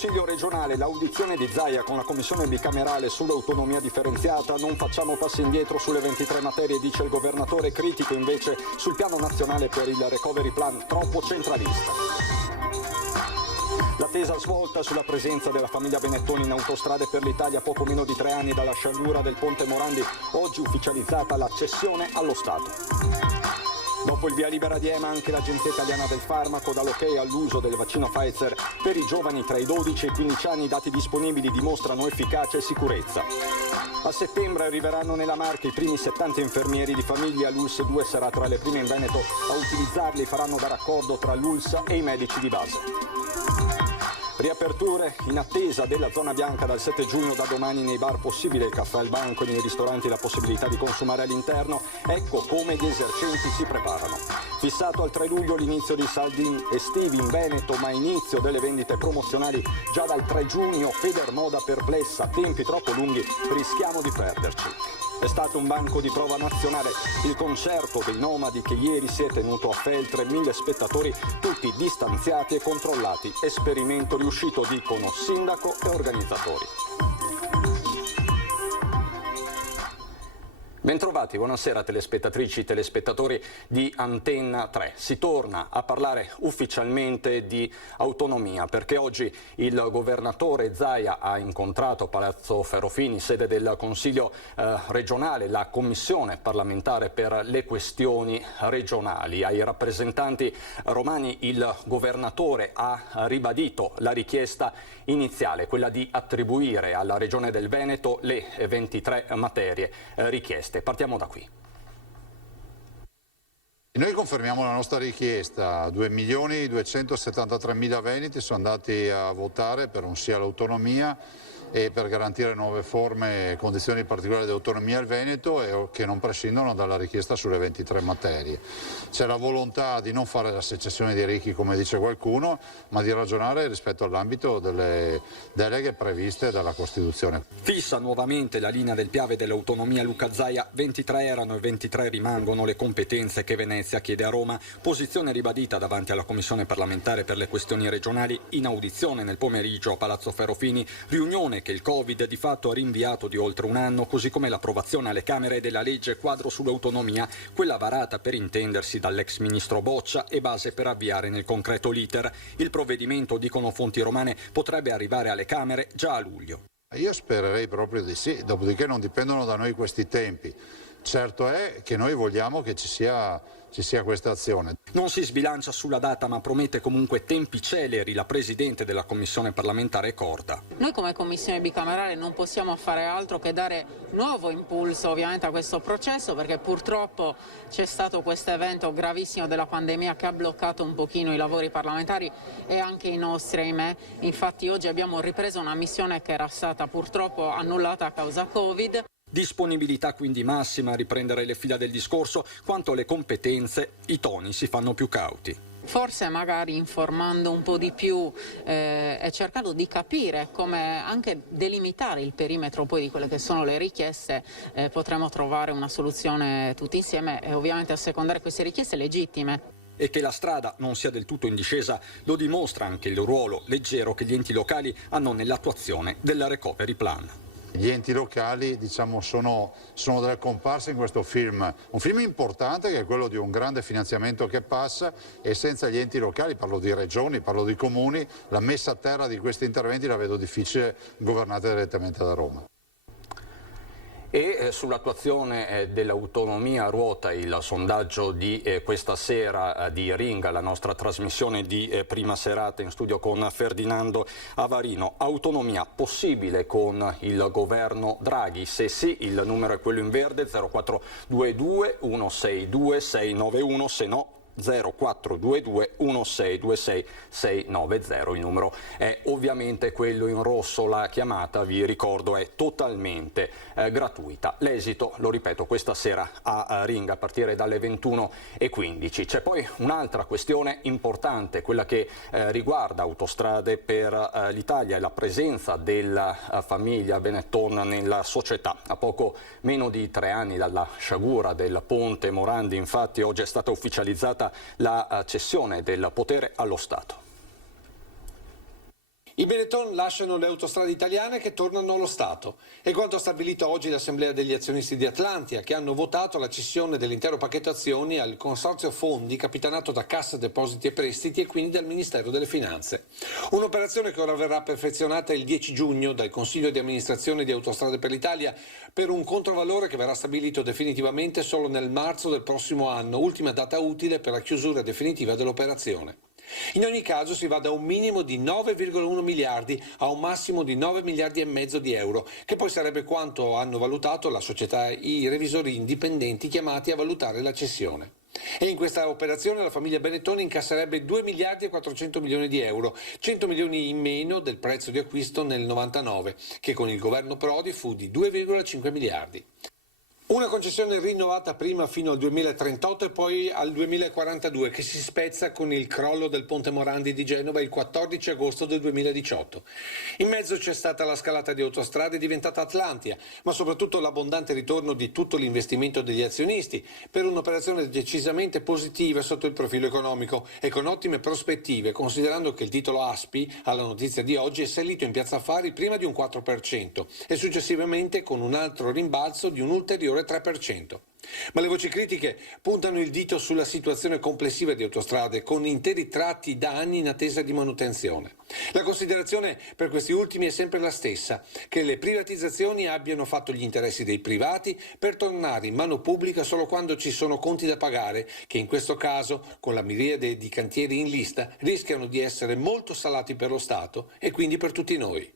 Consiglio regionale, l'audizione di Zaia con la commissione bicamerale sull'autonomia differenziata, non facciamo passi indietro sulle 23 materie, dice il governatore, critico invece sul piano nazionale per il recovery plan, troppo centralista. L'attesa svolta sulla presenza della famiglia Benettoni in Autostrade per l'Italia, poco meno di 3 anni dalla sciagura del ponte Morandi, oggi ufficializzata la cessione allo Stato. Dopo il via libera di EMA, anche l'Agenzia Italiana del Farmaco dà l'ok all'uso del vaccino Pfizer per i giovani tra i 12 e i 15 anni. I dati disponibili dimostrano efficacia e sicurezza. A settembre arriveranno nella Marca i primi 70 infermieri di famiglia. L'ULSS 2 sarà tra le prime in Veneto a utilizzarli, faranno da raccordo tra l'ULSS e i medici di base. Riaperture in attesa della zona bianca dal 7 giugno, da domani nei bar possibile il caffè al banco e nei ristoranti la possibilità di consumare all'interno. Ecco come gli esercenti si preparano. Fissato al 3 luglio l'inizio dei saldi estivi in Veneto, ma inizio delle vendite promozionali già dal 3 giugno. Federmoda perplessa, tempi troppo lunghi, rischiamo di perderci. È stato un banco di prova nazionale il concerto dei Nomadi che ieri si è tenuto a Feltre, 1000 spettatori tutti distanziati e controllati. Esperimento riuscito, dicono sindaco e organizzatori. Bentrovati, buonasera telespettatrici, telespettatori di Antenna 3. Si torna a parlare ufficialmente di autonomia perché oggi il governatore Zaia ha incontrato a Palazzo Ferrofini, sede del Consiglio regionale, la commissione parlamentare per le questioni regionali. Ai rappresentanti romani il governatore ha ribadito la richiesta iniziale, quella di attribuire alla Regione del Veneto le 23 materie richieste. Partiamo da qui. Noi confermiamo la nostra richiesta. 2.273.000 veneti sono andati a votare per un sì all'autonomia e per garantire nuove forme e condizioni particolari di autonomia al Veneto e che non prescindono dalla richiesta sulle 23 materie. C'è la volontà di non fare la secessione dei ricchi come dice qualcuno, ma di ragionare rispetto all'ambito delle deleghe previste dalla Costituzione. Fissa nuovamente la linea del Piave dell'autonomia Luca Zaia, 23 erano e 23 rimangono le competenze che Venezia chiede a Roma, posizione ribadita davanti alla Commissione parlamentare per le questioni regionali in audizione nel pomeriggio a Palazzo Ferrofini, riunione che il Covid di fatto ha rinviato di oltre un anno, così come l'approvazione alle Camere della legge quadro sull'autonomia, quella varata per intendersi dall'ex ministro Boccia e base per avviare nel concreto l'iter. Il provvedimento, dicono fonti romane, potrebbe arrivare alle Camere già a luglio. Io spererei proprio di sì, dopodiché non dipendono da noi questi tempi. Certo è che noi vogliamo che ci sia questa azione. Non si sbilancia sulla data, ma promette comunque tempi celeri la Presidente della Commissione parlamentare Corda. Noi come Commissione bicamerale non possiamo fare altro che dare nuovo impulso ovviamente a questo processo, perché purtroppo c'è stato questo evento gravissimo della pandemia che ha bloccato un pochino i lavori parlamentari e anche i nostri, ahimè. Infatti oggi abbiamo ripreso una missione che era stata purtroppo annullata a causa Covid. Disponibilità quindi massima a riprendere le fila del discorso. Quanto alle competenze, i toni si fanno più cauti. Forse magari informando un po' di più e cercando di capire come anche delimitare il perimetro poi di quelle che sono le richieste, potremo trovare una soluzione tutti insieme e ovviamente assecondare queste richieste legittime. E che la strada non sia del tutto in discesa lo dimostra anche il ruolo leggero che gli enti locali hanno nell'attuazione del recovery plan. Gli enti locali, diciamo, sono delle comparse in questo film, un film importante che è quello di un grande finanziamento che passa e senza gli enti locali, parlo di regioni, parlo di comuni, la messa a terra di questi interventi la vedo difficile governata direttamente da Roma. E sull'attuazione dell'autonomia ruota il sondaggio di questa sera di Ringa, la nostra trasmissione di prima serata in studio con Ferdinando Avarino. Autonomia possibile con il governo Draghi? Se sì, il numero è quello in verde, 0422 162 691, se no 0422 1626 690. Il numero è ovviamente quello in rosso. La chiamata, vi ricordo, è totalmente gratuita. L'esito, lo ripeto, questa sera a Ringa a partire dalle 21:15. C'è poi un'altra questione importante, quella che riguarda Autostrade per l'Italia e la presenza della famiglia Benetton nella società. A poco meno di 3 anni dalla sciagura del ponte Morandi, infatti, oggi è stata ufficializzata la cessione del potere allo Stato. I Benetton lasciano le autostrade italiane che tornano allo Stato. È quanto ha stabilito oggi l'Assemblea degli azionisti di Atlantia, che hanno votato la cessione dell'intero pacchetto azioni al Consorzio Fondi capitanato da Cassa Depositi e Prestiti e quindi dal Ministero delle Finanze. Un'operazione che ora verrà perfezionata il 10 giugno dal Consiglio di amministrazione di Autostrade per l'Italia per un controvalore che verrà stabilito definitivamente solo nel marzo del prossimo anno, ultima data utile per la chiusura definitiva dell'operazione. In ogni caso si va da un minimo di 9,1 miliardi a un massimo di 9 miliardi e mezzo di euro, che poi sarebbe quanto hanno valutato la società e i revisori indipendenti chiamati a valutare la cessione. E in questa operazione la famiglia Benetton incasserebbe 2 miliardi e 400 milioni di euro, 100 milioni in meno del prezzo di acquisto nel 99, che con il governo Prodi fu di 2,5 miliardi. Una concessione rinnovata prima fino al 2038 e poi al 2042, che si spezza con il crollo del Ponte Morandi di Genova il 14 agosto del 2018. In mezzo c'è stata la scalata di autostrade diventata Atlantia, ma soprattutto l'abbondante ritorno di tutto l'investimento degli azionisti per un'operazione decisamente positiva sotto il profilo economico e con ottime prospettive, considerando che il titolo ASPI, alla notizia di oggi, è salito in Piazza Affari prima di un 4% e successivamente con un altro rimbalzo di un ulteriore 3%. Ma le voci critiche puntano il dito sulla situazione complessiva di Autostrade, con interi tratti da anni in attesa di manutenzione. La considerazione per questi ultimi è sempre la stessa, che le privatizzazioni abbiano fatto gli interessi dei privati per tornare in mano pubblica solo quando ci sono conti da pagare, che in questo caso, con la miriade di cantieri in lista, rischiano di essere molto salati per lo Stato e quindi per tutti noi.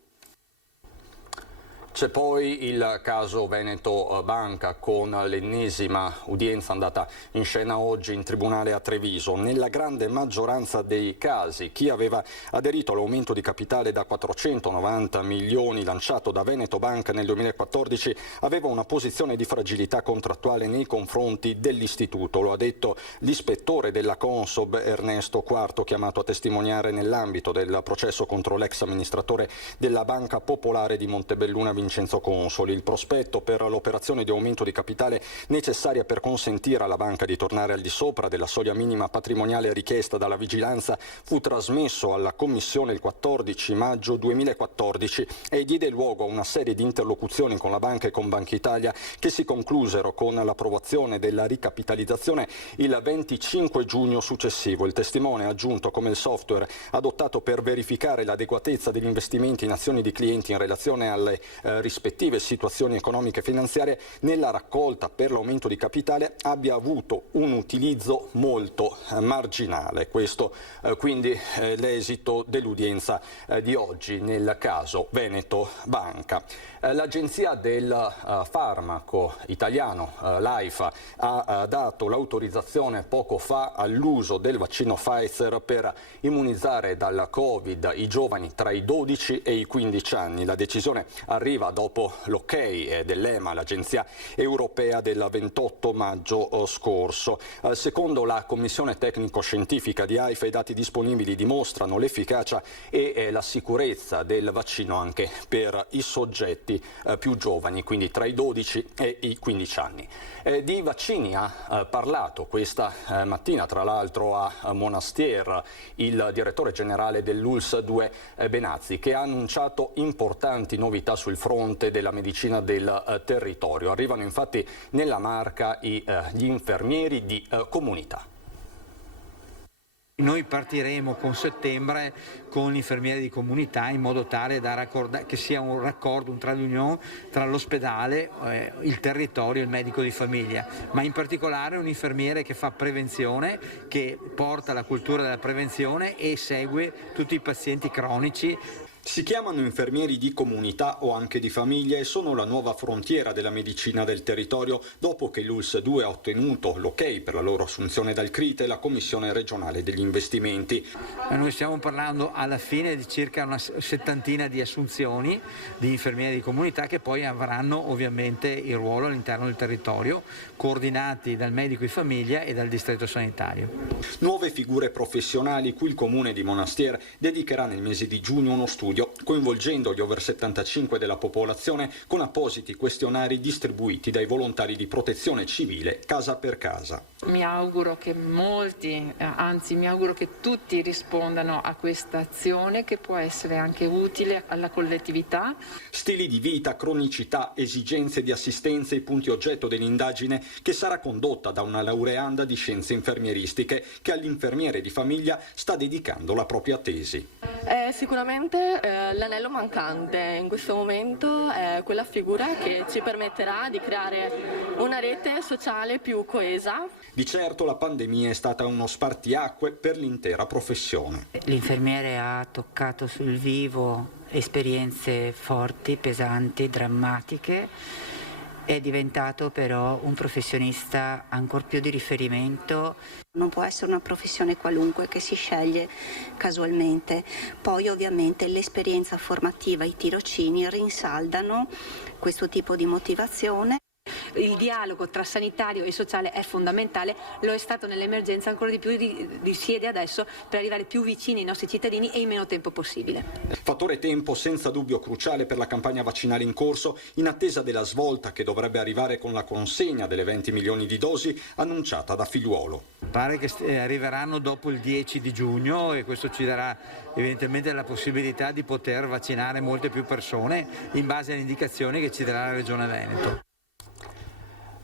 C'è poi il caso Veneto Banca con l'ennesima udienza andata in scena oggi in tribunale a Treviso. Nella grande maggioranza dei casi chi aveva aderito all'aumento di capitale da 490 milioni lanciato da Veneto Banca nel 2014 aveva una posizione di fragilità contrattuale nei confronti dell'istituto. Lo ha detto l'ispettore della Consob Ernesto Quarto, chiamato a testimoniare nell'ambito del processo contro l'ex amministratore della Banca Popolare di Montebelluna Vincenzo Consoli. Il prospetto per l'operazione di aumento di capitale necessaria per consentire alla banca di tornare al di sopra della soglia minima patrimoniale richiesta dalla vigilanza fu trasmesso alla Commissione il 14 maggio 2014 e diede luogo a una serie di interlocuzioni con la banca e con Banca Italia che si conclusero con l'approvazione della ricapitalizzazione il 25 giugno successivo. Il testimone ha aggiunto come il software adottato per verificare l'adeguatezza degli investimenti in azioni di clienti in relazione alle rispettive situazioni economiche e finanziarie nella raccolta per l'aumento di capitale abbia avuto un utilizzo molto marginale. Questo quindi l'esito dell'udienza di oggi nel caso Veneto Banca. L'Agenzia del Farmaco Italiano, l'AIFA, ha dato l'autorizzazione poco fa all'uso del vaccino Pfizer per immunizzare dal Covid i giovani tra i 12 e i 15 anni. La decisione arriva dopo l'ok dell'EMA, l'Agenzia Europea, del 28 maggio scorso. Secondo la Commissione Tecnico-Scientifica di AIFA, i dati disponibili dimostrano l'efficacia e la sicurezza del vaccino anche per i soggetti più giovani, quindi tra i 12 e i 15 anni. Di vaccini ha parlato questa mattina, tra l'altro a Monastier, il direttore generale dell'ULSS 2 Benazzi, che ha annunciato importanti novità sul fronte della medicina del territorio. Arrivano infatti nella Marca gli infermieri di comunità. Noi partiremo con settembre con l'infermiere di comunità in modo tale da che sia un raccordo, un trade union tra l'ospedale, il territorio e il medico di famiglia, ma in particolare un infermiere che fa prevenzione, che porta la cultura della prevenzione e segue tutti i pazienti cronici. Si chiamano infermieri di comunità o anche di famiglia e sono la nuova frontiera della medicina del territorio dopo che l'ULSS 2 ha ottenuto l'ok per la loro assunzione dal CRITE e la Commissione regionale degli investimenti. Noi stiamo parlando alla fine di circa una settantina di assunzioni di infermieri di comunità che poi avranno ovviamente il ruolo all'interno del territorio, coordinati dal medico di famiglia e dal distretto sanitario. Nuove figure professionali cui il comune di Monastier dedicherà nel mese di giugno uno studio studio, coinvolgendo gli over 75 della popolazione con appositi questionari distribuiti dai volontari di protezione civile casa per casa. Mi auguro che molti, anzi mi auguro che tutti rispondano a questa azione che può essere anche utile alla collettività. Stili di vita, cronicità, esigenze di assistenza, i punti oggetto dell'indagine che sarà condotta da una laureanda di scienze infermieristiche che all'infermiere di famiglia sta dedicando la propria tesi. Sicuramente l'anello mancante in questo momento è quella figura che ci permetterà di creare una rete sociale più coesa. Di certo la pandemia è stata uno spartiacque per l'intera professione. L'infermiere ha toccato sul vivo esperienze forti, pesanti, drammatiche. È diventato però un professionista ancor più di riferimento. Non può essere una professione qualunque che si sceglie casualmente. Poi ovviamente l'esperienza formativa, i tirocini rinsaldano questo tipo di motivazione. Il dialogo tra sanitario e sociale è fondamentale, lo è stato nell'emergenza, ancora di più risiede adesso per arrivare più vicini ai nostri cittadini e in meno tempo possibile. Fattore tempo senza dubbio cruciale per la campagna vaccinale in corso, in attesa della svolta che dovrebbe arrivare con la consegna delle 20 milioni di dosi annunciata da Figliuolo. Pare che arriveranno dopo il 10 di giugno e questo ci darà evidentemente la possibilità di poter vaccinare molte più persone in base alle indicazioni che ci darà la Regione Veneto.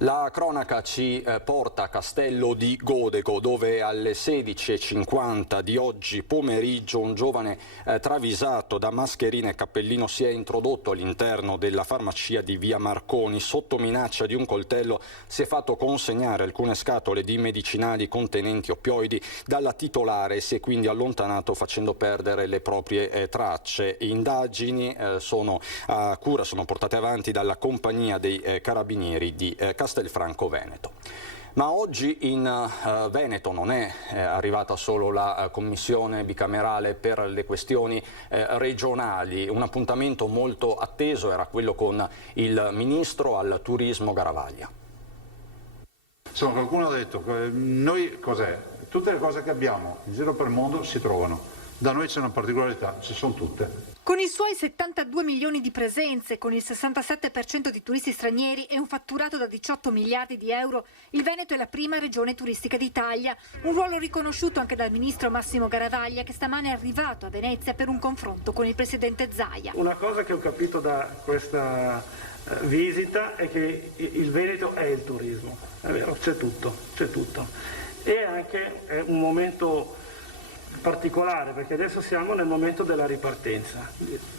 La cronaca ci porta a Castello di Godego, dove alle 16:50 di oggi pomeriggio un giovane travisato da mascherina e cappellino si è introdotto all'interno della farmacia di via Marconi. Sotto minaccia di un coltello si è fatto consegnare alcune scatole di medicinali contenenti oppioidi dalla titolare e si è quindi allontanato facendo perdere le proprie tracce. Indagini sono portate avanti dalla compagnia dei carabinieri di Castelfranco Veneto. Ma oggi in Veneto non è arrivata solo la commissione bicamerale per le questioni regionali. Un appuntamento molto atteso era quello con il ministro al turismo Garavaglia. Insomma, qualcuno ha detto che noi cos'è? Tutte le cose che abbiamo in giro per il mondo si trovano. Da noi c'è una particolarità, ci sono tutte. Con i suoi 72 milioni di presenze, con il 67% di turisti stranieri e un fatturato da 18 miliardi di euro, il Veneto è la prima regione turistica d'Italia. Un ruolo riconosciuto anche dal ministro Massimo Garavaglia, che stamane è arrivato a Venezia per un confronto con il presidente Zaia. Una cosa che ho capito da questa visita è che il Veneto è il turismo, è vero, c'è tutto. E anche è un momento particolare perché adesso siamo nel momento della ripartenza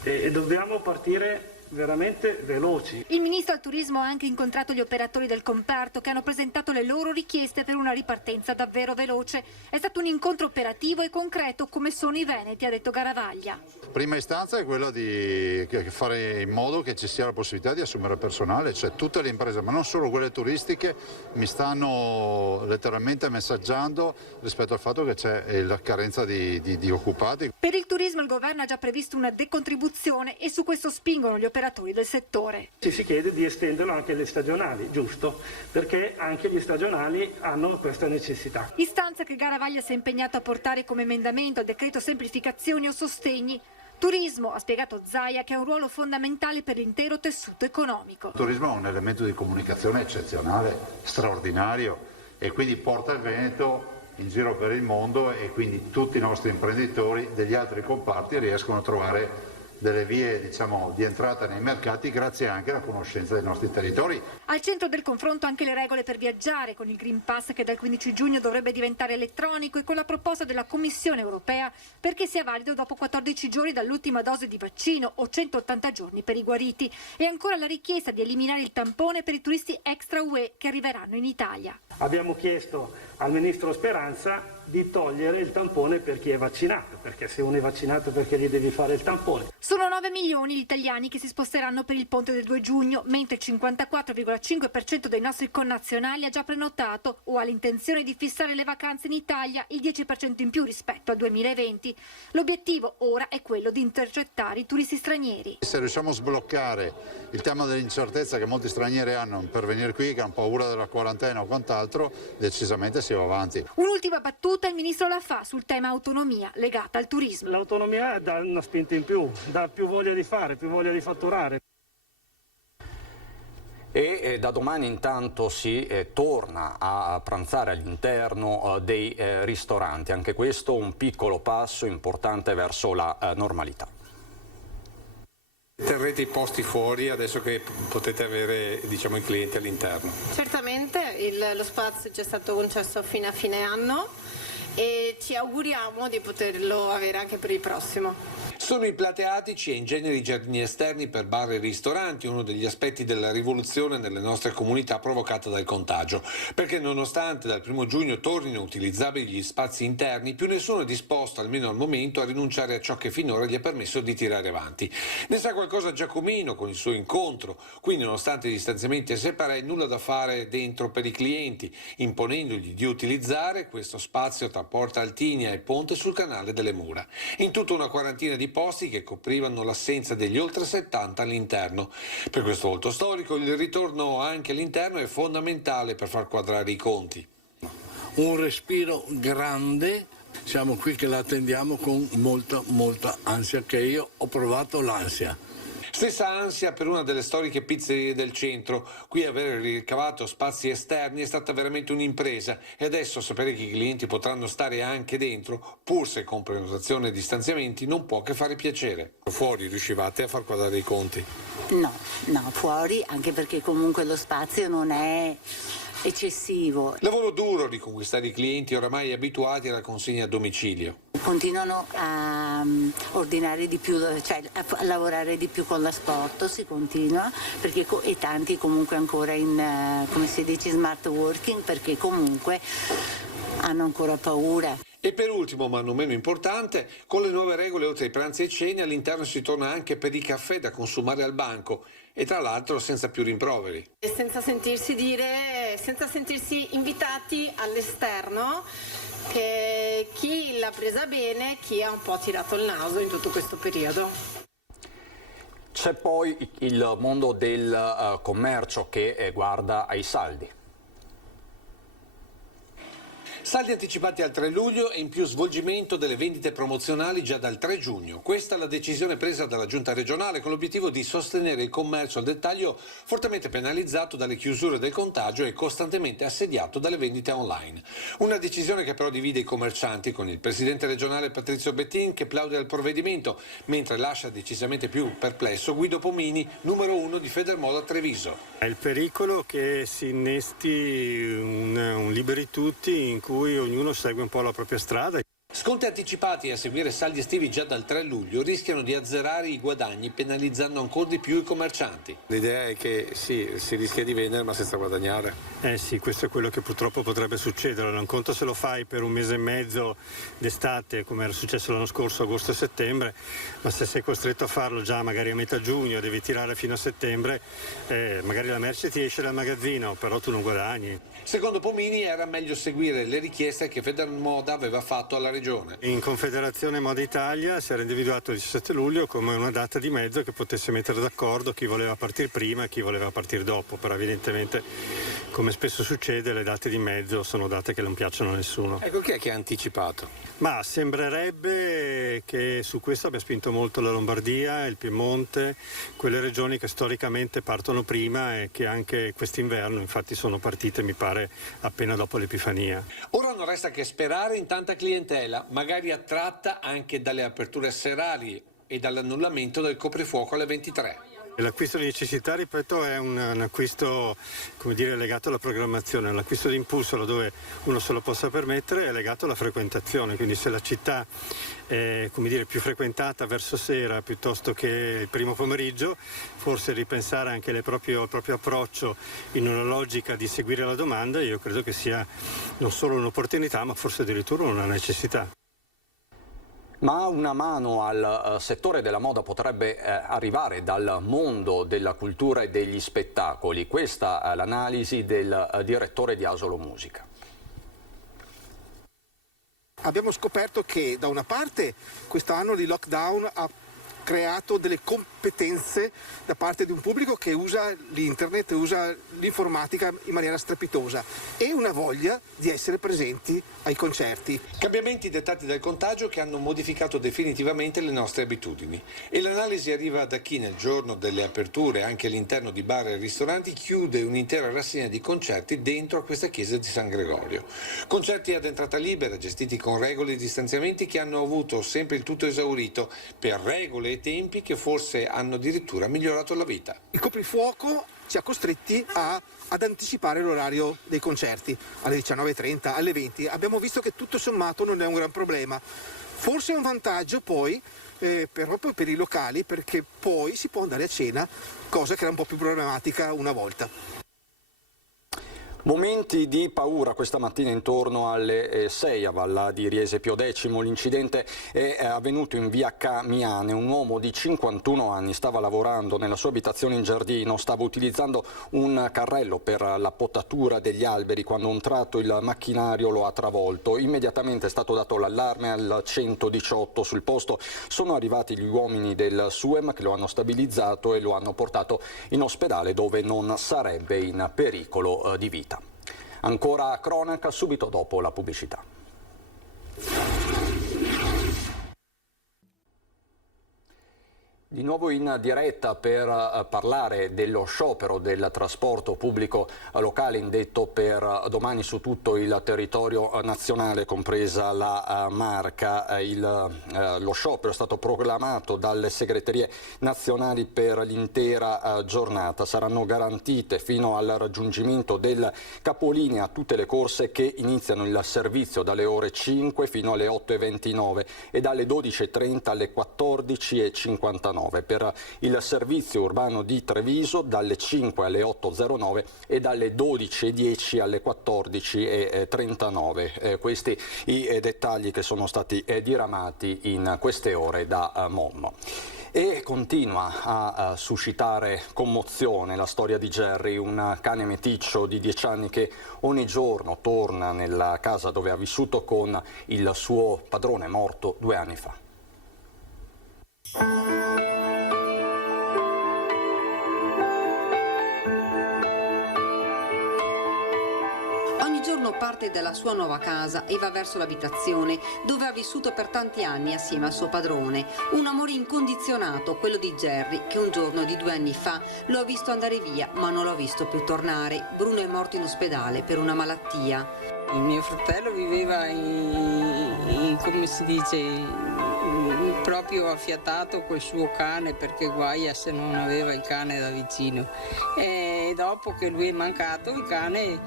e dobbiamo partire veramente veloci. Il ministro al turismo ha anche incontrato gli operatori del comparto che hanno presentato le loro richieste per una ripartenza davvero veloce. È stato un incontro operativo e concreto come sono i veneti, ha detto Garavaglia. Prima istanza è quella di fare in modo che ci sia la possibilità di assumere personale, cioè tutte le imprese, ma non solo quelle turistiche, mi stanno letteralmente messaggiando rispetto al fatto che c'è la carenza di occupati. Per il turismo il governo ha già previsto una decontribuzione e su questo spingono gli operatori del settore. Ci si chiede di estenderlo anche alle stagionali, giusto? Perché anche gli stagionali hanno questa necessità. Istanza che Garavaglia si è impegnato a portare come emendamento al decreto semplificazioni o sostegni. Turismo, ha spiegato Zaia, che ha un ruolo fondamentale per l'intero tessuto economico. Il turismo è un elemento di comunicazione eccezionale, straordinario e quindi porta il Veneto in giro per il mondo e quindi tutti i nostri imprenditori degli altri comparti riescono a trovare delle vie di entrata nei mercati grazie anche alla conoscenza dei nostri territori. Al centro del confronto anche le regole per viaggiare, con il Green Pass che dal 15 giugno dovrebbe diventare elettronico e con la proposta della Commissione europea perché sia valido dopo 14 giorni dall'ultima dose di vaccino o 180 giorni per i guariti. E ancora la richiesta di eliminare il tampone per i turisti extra UE che arriveranno in Italia. Abbiamo chiesto al ministro Speranza di togliere il tampone per chi è vaccinato, perché se uno è vaccinato perché gli devi fare il tampone. Sono 9 milioni gli italiani che si sposteranno per il ponte del 2 giugno, mentre il 54,5% dei nostri connazionali ha già prenotato o ha l'intenzione di fissare le vacanze in Italia, il 10% in più rispetto al 2020. L'obiettivo ora è quello di intercettare i turisti stranieri. Se riusciamo a sbloccare il tema dell'incertezza che molti stranieri hanno per venire qui, che hanno paura della quarantena o quant'altro, decisamente si va avanti. Un'ultima battuta battuta il ministro la fa sul tema autonomia legata al turismo. L'autonomia dà una spinta in più, dà più voglia di fare, più voglia di fatturare. E da domani intanto si torna a pranzare all'interno dei ristoranti, anche questo un piccolo passo importante verso la normalità. Terrete i posti fuori adesso che potete avere, diciamo, i clienti all'interno? Certamente, lo spazio ci è stato concesso fino a fine anno e ci auguriamo di poterlo avere anche per il prossimo. Sono i plateatici e in genere i giardini esterni per bar e ristoranti, uno degli aspetti della rivoluzione nelle nostre comunità provocata dal contagio, perché nonostante dal 1 giugno tornino utilizzabili gli spazi interni, più nessuno è disposto, almeno al momento, a rinunciare a ciò che finora gli ha permesso di tirare avanti. Ne sa qualcosa Giacomino con il suo incontro, qui nonostante i distanziamenti e separati, nulla da fare dentro per i clienti, imponendogli di utilizzare questo spazio tra Porta Altinia e Ponte sul canale delle Mura. In tutta una quarantina di posti che coprivano l'assenza degli oltre 70 all'interno. Per questo volto storico il ritorno anche all'interno è fondamentale per far quadrare i conti. Un respiro grande, siamo qui che la attendiamo con molta ansia, che io ho provato l'ansia. Stessa ansia per una delle storiche pizzerie del centro. Qui aver ricavato spazi esterni è stata veramente un'impresa e adesso sapere che i clienti potranno stare anche dentro, pur se con prenotazione e distanziamenti, non può che fare piacere. Fuori riuscivate a far quadrare i conti? No, fuori, anche perché comunque lo spazio non è eccessivo. Lavoro duro di conquistare i clienti oramai abituati alla consegna a domicilio. Continuano a ordinare di più, cioè a lavorare di più con l'asporto, si continua, perché e tanti comunque ancora in, come si dice, smart working, perché comunque hanno ancora paura. E per ultimo, ma non meno importante, con le nuove regole oltre ai pranzi e cene all'interno si torna anche per i caffè da consumare al banco e tra l'altro senza più rimproveri. E senza sentirsi invitati all'esterno, che chi l'ha presa bene, chi ha un po' tirato il naso in tutto questo periodo. C'è poi il mondo del commercio che guarda ai saldi. Saldi anticipati al 3 luglio e in più svolgimento delle vendite promozionali già dal 3 giugno. Questa è la decisione presa dalla Giunta regionale con l'obiettivo di sostenere il commercio al dettaglio fortemente penalizzato dalle chiusure del contagio e costantemente assediato dalle vendite online. Una decisione che però divide i commercianti, con il presidente regionale Patrizio Bettin che plaude al provvedimento, mentre lascia decisamente più perplesso Guido Pomini, numero 1 di Federmoda Treviso. È il pericolo che si innesti un liberi tutti in cui ognuno segue un po' la propria strada. Sconti anticipati e a seguire saldi estivi già dal 3 luglio rischiano di azzerare i guadagni penalizzando ancora di più i commercianti. L'idea è che sì, si rischia di vendere ma senza guadagnare. Sì, questo è quello che purtroppo potrebbe succedere. Non conto se lo fai per un mese e mezzo d'estate, come era successo l'anno scorso, agosto e settembre, ma se sei costretto a farlo già magari a metà giugno, devi tirare fino a settembre, magari la merce ti esce dal magazzino, però tu non guadagni. Secondo Pomini era meglio seguire le richieste che Federmoda aveva fatto alla regione. In Confederazione Moda Italia si era individuato il 17 luglio come una data di mezzo che potesse mettere d'accordo chi voleva partire prima e chi voleva partire dopo, però evidentemente, come spesso succede, le date di mezzo sono date che non piacciono a nessuno. Ecco, chi è che ha anticipato? Ma sembrerebbe che su questo abbia spinto molto la Lombardia, il Piemonte, quelle regioni che storicamente partono prima e che anche quest'inverno infatti sono partite, mi pare, appena dopo l'Epifania. Ora non resta che sperare in tanta clientela, magari attratta anche dalle aperture serali e dall'annullamento del coprifuoco alle 23. L'acquisto di necessità, ripeto, è un acquisto, come dire, legato alla programmazione. L'acquisto di impulso, laddove uno se lo possa permettere, è legato alla frequentazione. Quindi se la città è, come dire, più frequentata verso sera piuttosto che il primo pomeriggio, forse ripensare anche il proprio approccio in una logica di seguire la domanda, io credo che sia non solo un'opportunità, ma forse addirittura una necessità. Ma una mano al settore della moda potrebbe arrivare dal mondo della cultura e degli spettacoli. Questa è l'analisi del direttore di Asolo Musica. Abbiamo scoperto che da una parte questo anno di lockdown ha creato delle competenze da parte di un pubblico che usa l'internet, usa l'informatica in maniera strepitosa, e una voglia di essere presenti ai concerti. Cambiamenti dettati dal contagio che hanno modificato definitivamente le nostre abitudini, e l'analisi arriva da chi nel giorno delle aperture anche all'interno di bar e ristoranti chiude un'intera rassegna di concerti dentro a questa chiesa di San Gregorio. Concerti ad entrata libera, gestiti con regole e distanziamenti che hanno avuto sempre il tutto esaurito per regole e tempi che forse hanno addirittura migliorato la vita. Il coprifuoco ci ha costretti ad anticipare l'orario dei concerti alle 19:30, alle 20. Abbiamo visto che tutto sommato non è un gran problema. Forse è un vantaggio poi però per i locali, perché poi si può andare a cena, cosa che era un po' più problematica una volta. Momenti di paura questa mattina intorno alle 6 a Vallà di Riese Pio X. L'incidente è avvenuto in via Camiane. Un uomo di 51 anni stava lavorando nella sua abitazione in giardino, stava utilizzando un carrello per la potatura degli alberi quando un tratto il macchinario lo ha travolto. Immediatamente è stato dato l'allarme al 118. Sul posto sono arrivati gli uomini del SUEM che lo hanno stabilizzato e lo hanno portato in ospedale, dove non sarebbe in pericolo di vita. Ancora cronaca subito dopo la pubblicità. Di nuovo in diretta per parlare dello sciopero del trasporto pubblico locale indetto per domani su tutto il territorio nazionale, compresa la Marca. Lo sciopero è stato proclamato dalle segreterie nazionali per l'intera giornata. Saranno garantite fino al raggiungimento del capolinea tutte le corse che iniziano il servizio dalle ore 5 fino alle 8:29 e dalle 12:30 alle 14:59. Per il servizio urbano di Treviso dalle 5 alle 8:09 e dalle 12:10 alle 14:39. Questi i dettagli che sono stati diramati in queste ore da Mommo. E continua a suscitare commozione la storia di Jerry, un cane meticcio di 10 anni che ogni giorno torna nella casa dove ha vissuto con il suo padrone morto 2 anni fa. Ogni giorno parte dalla sua nuova casa e va verso l'abitazione dove ha vissuto per tanti anni assieme al suo padrone. Un amore incondizionato, quello di Jerry, che un giorno di 2 anni fa lo ha visto andare via, ma non l'ha visto più tornare. Bruno è morto in ospedale per una malattia. Il mio fratello viveva come si dice, proprio affiatato col suo cane, perché guaia se non aveva il cane da vicino. E dopo che lui è mancato, il cane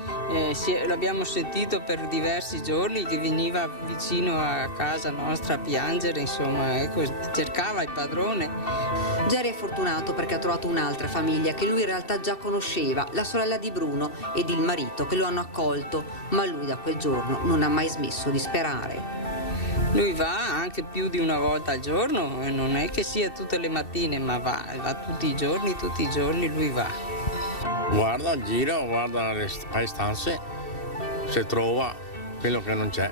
l'abbiamo sentito per diversi giorni che veniva vicino a casa nostra a piangere, insomma, ecco, cercava il padrone. Jerry è fortunato perché ha trovato un'altra famiglia che lui in realtà già conosceva, la sorella di Bruno ed il marito, che lo hanno accolto, ma lui da quel giorno non ha mai smesso di sperare. Lui va anche più di una volta al giorno, e non è che sia tutte le mattine, ma va tutti i giorni lui va. Guarda, gira, guarda le stanze, se trova quello che non c'è.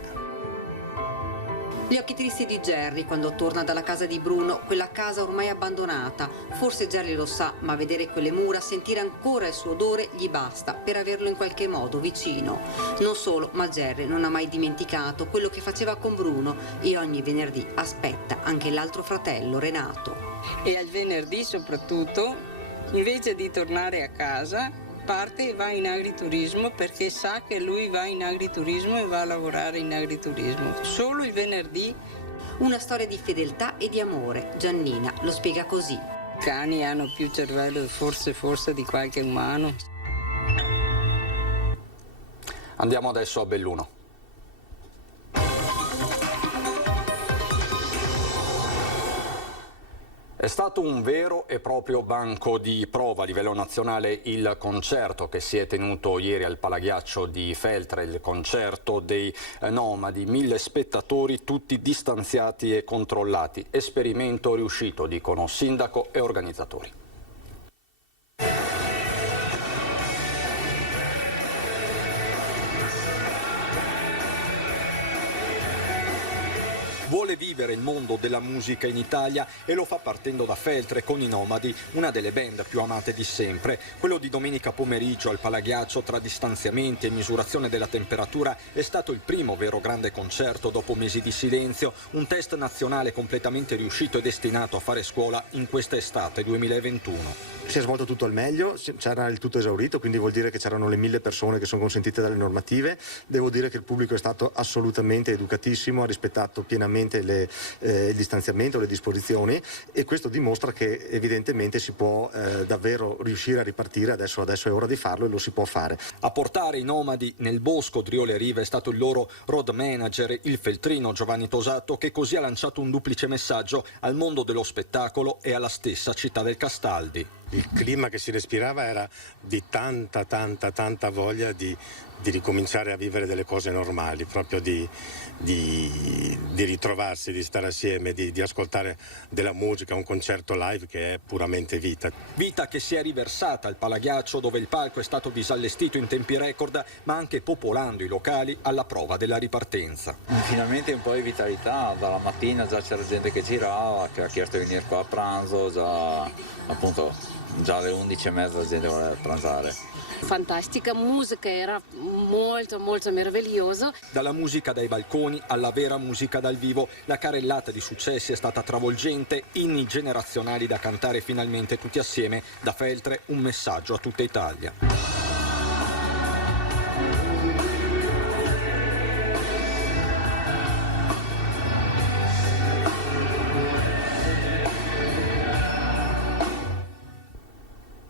Gli occhi tristi di Jerry quando torna dalla casa di Bruno, quella casa ormai abbandonata. Forse Jerry lo sa, ma vedere quelle mura, sentire ancora il suo odore gli basta per averlo in qualche modo vicino. Non solo, ma Jerry non ha mai dimenticato quello che faceva con Bruno e ogni venerdì aspetta anche l'altro fratello Renato. E al venerdì soprattutto, invece di tornare a casa, parte e va in agriturismo, perché sa che lui va in agriturismo e va a lavorare in agriturismo. Solo il venerdì. Una storia di fedeltà e di amore. Giannina lo spiega così. I cani hanno più cervello forse di qualche umano. Andiamo adesso a Belluno. È stato un vero e proprio banco di prova a livello nazionale il concerto che si è tenuto ieri al Palaghiaccio di Feltre, il concerto dei Nomadi, 1000 spettatori tutti distanziati e controllati. Esperimento riuscito, dicono sindaco e organizzatori. Vuole vivere il mondo della musica in Italia e lo fa partendo da Feltre con i Nomadi, una delle band più amate di sempre. Quello di domenica pomeriggio al Palaghiaccio, tra distanziamenti e misurazione della temperatura, è stato il primo vero grande concerto dopo mesi di silenzio, un test nazionale completamente riuscito e destinato a fare scuola in questa estate 2021. Si è svolto tutto al meglio, c'era il tutto esaurito, quindi vuol dire che c'erano le 1000 persone che sono consentite dalle normative. Devo dire che il pubblico è stato assolutamente educatissimo, ha rispettato pienamente il distanziamento, le disposizioni, e questo dimostra che evidentemente si può davvero riuscire a ripartire, adesso è ora di farlo e lo si può fare. A portare i Nomadi nel bosco Driole Riva è stato il loro road manager, il feltrino Giovanni Tosato, che così ha lanciato un duplice messaggio al mondo dello spettacolo e alla stessa città del Castaldi. Il clima che si respirava era di tanta voglia di ricominciare a vivere delle cose normali, proprio di ritrovarsi, di stare assieme, di ascoltare della musica, un concerto live che è puramente vita. Vita che si è riversata al Palaghiaccio, dove il palco è stato disallestito in tempi record, ma anche popolando i locali alla prova della ripartenza. Finalmente un po' di vitalità, dalla mattina già c'era gente che girava, che ha chiesto di venire qua a pranzo, già alle 11:30 la gente voleva pranzare. Fantastica musica, era molto meraviglioso. Dalla musica dai balconi alla vera musica dal vivo, la carrellata di successi è stata travolgente, inni generazionali da cantare finalmente tutti assieme. Da Feltre un messaggio a tutta Italia.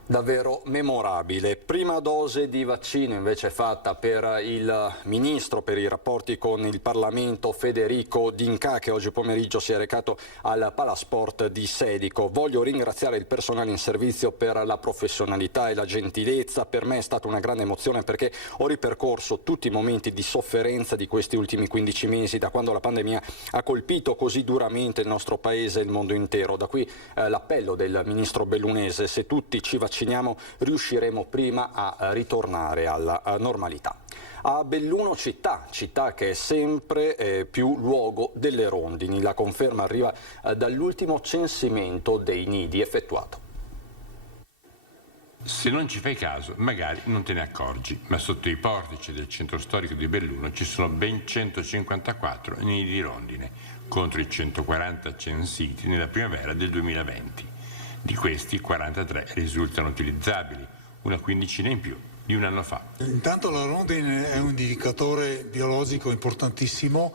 Davvero memorabile. Prima dose di vaccino invece fatta per il ministro per i rapporti con il Parlamento Federico D'Incà, che oggi pomeriggio si è recato al Palasport di Sedico. Voglio ringraziare il personale in servizio per la professionalità e la gentilezza. Per me è stata una grande emozione perché ho ripercorso tutti i momenti di sofferenza di questi ultimi 15 mesi, da quando la pandemia ha colpito così duramente il nostro paese e il mondo intero. Da qui l'appello del ministro Bellunese: se tutti ci vacciniamo riusciremo prima a ritornare alla normalità. A Belluno città che è sempre più luogo delle rondini. La conferma arriva dall'ultimo censimento dei nidi effettuato. Se non ci fai caso, magari non te ne accorgi, ma sotto i portici del centro storico di Belluno ci sono ben 154 nidi di rondine, contro i 140 censiti nella primavera del 2020. Di questi 43 risultano utilizzabili, una quindicina in più di un anno fa. Intanto la rondine è un indicatore biologico importantissimo.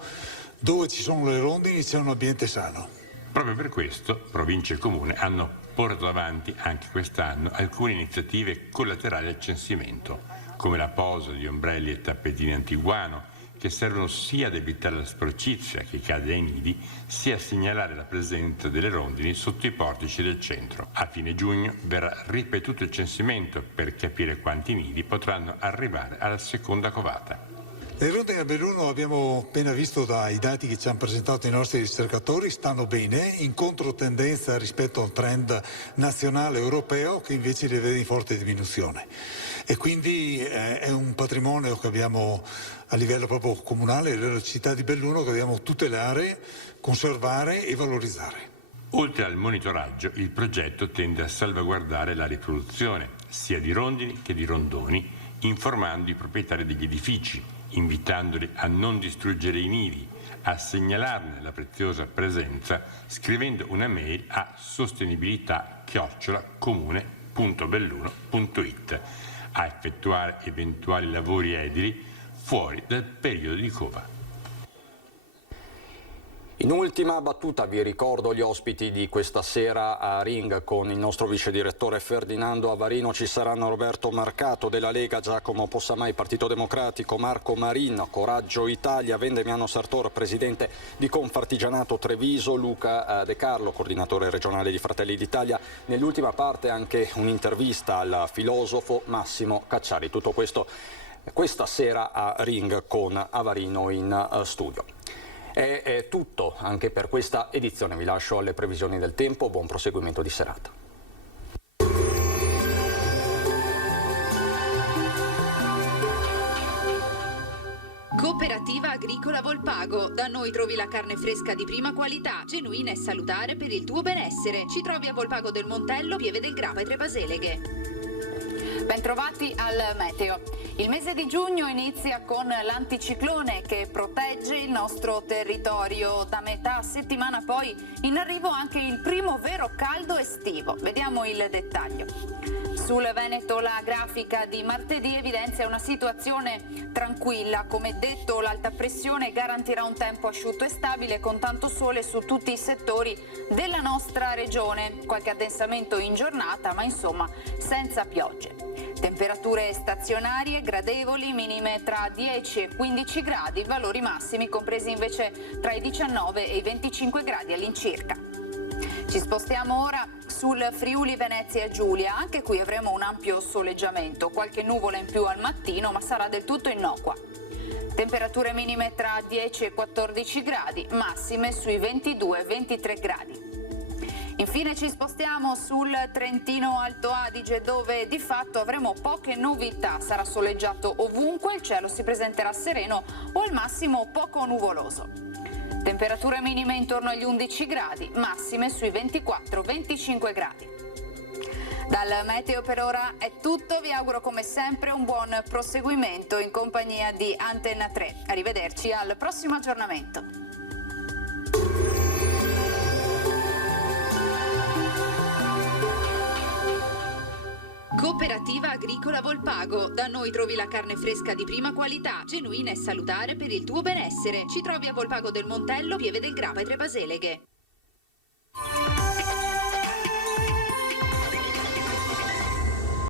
Dove ci sono le rondini c'è un ambiente sano. Proprio per questo Provincia e Comune hanno portato avanti anche quest'anno alcune iniziative collaterali al censimento, come la posa di ombrelli e tappetini antiguano, che servono sia ad evitare la sporcizia che cade ai nidi, sia a segnalare la presenza delle rondini sotto i portici del centro. A fine giugno verrà ripetuto il censimento per capire quanti nidi potranno arrivare alla seconda covata. Le rondini a Belluno, abbiamo appena visto dai dati che ci hanno presentato i nostri ricercatori, stanno bene, in controtendenza rispetto al trend nazionale europeo che invece li vede in forte diminuzione. E quindi è un patrimonio che abbiamo a livello proprio comunale, della città di Belluno, che dobbiamo tutelare, conservare e valorizzare. Oltre al monitoraggio, il progetto tende a salvaguardare la riproduzione sia di rondini che di rondoni, informando i proprietari degli edifici, invitandoli a non distruggere i nidi, a segnalarne la preziosa presenza scrivendo una mail a sostenibilità@comune.belluno.it, a effettuare eventuali lavori edili fuori dal periodo di cova. In ultima battuta vi ricordo gli ospiti di questa sera a Ring con il nostro vice direttore Ferdinando Avarino. Ci saranno Roberto Marcato della Lega, Giacomo Possamai Partito Democratico, Marco Marin Coraggio Italia, Vendemiano Sartor presidente di Confartigianato Treviso, Luca De Carlo coordinatore regionale di Fratelli d'Italia. Nell'ultima parte anche un'intervista al filosofo Massimo Cacciari. Tutto questo questa sera a Ring con Avarino in studio. È tutto anche per questa edizione, vi lascio alle previsioni del tempo, buon proseguimento di serata. Cooperativa Agricola Volpago. Da noi trovi la carne fresca di prima qualità, genuina e salutare per il tuo benessere. Ci trovi a Volpago del Montello, Pieve del Grappa e Tre Baseleghe. Bentrovati al meteo. Il mese di giugno inizia con l'anticiclone che protegge il nostro territorio. Da metà settimana poi in arrivo anche il primo vero caldo estivo. Vediamo il dettaglio. Sul Veneto la grafica di martedì evidenzia una situazione tranquilla. Come detto, l'alta pressione garantirà un tempo asciutto e stabile con tanto sole su tutti i settori della nostra regione. Qualche addensamento in giornata, ma insomma senza piogge. Temperature stazionarie gradevoli, minime tra 10 e 15 gradi, valori massimi compresi invece tra i 19 e i 25 gradi all'incirca. Ci spostiamo ora sul Friuli Venezia e Giulia. Anche qui avremo un ampio soleggiamento, qualche nuvola in più al mattino, ma sarà del tutto innocua. Temperature minime tra 10 e 14 gradi, massime sui 22 e 23 gradi. Infine ci spostiamo sul Trentino Alto Adige, dove di fatto avremo poche novità. Sarà soleggiato ovunque, il cielo si presenterà sereno o al massimo poco nuvoloso. Temperature minime intorno agli 11 gradi, massime sui 24-25 gradi. Dal meteo per ora è tutto, vi auguro come sempre un buon proseguimento in compagnia di Antenna 3. Arrivederci al prossimo aggiornamento. Cooperativa Agricola Volpago. Da noi trovi la carne fresca di prima qualità, genuina e salutare per il tuo benessere. Ci trovi a Volpago del Montello, Pieve del Grappa e Tre Baseleghe.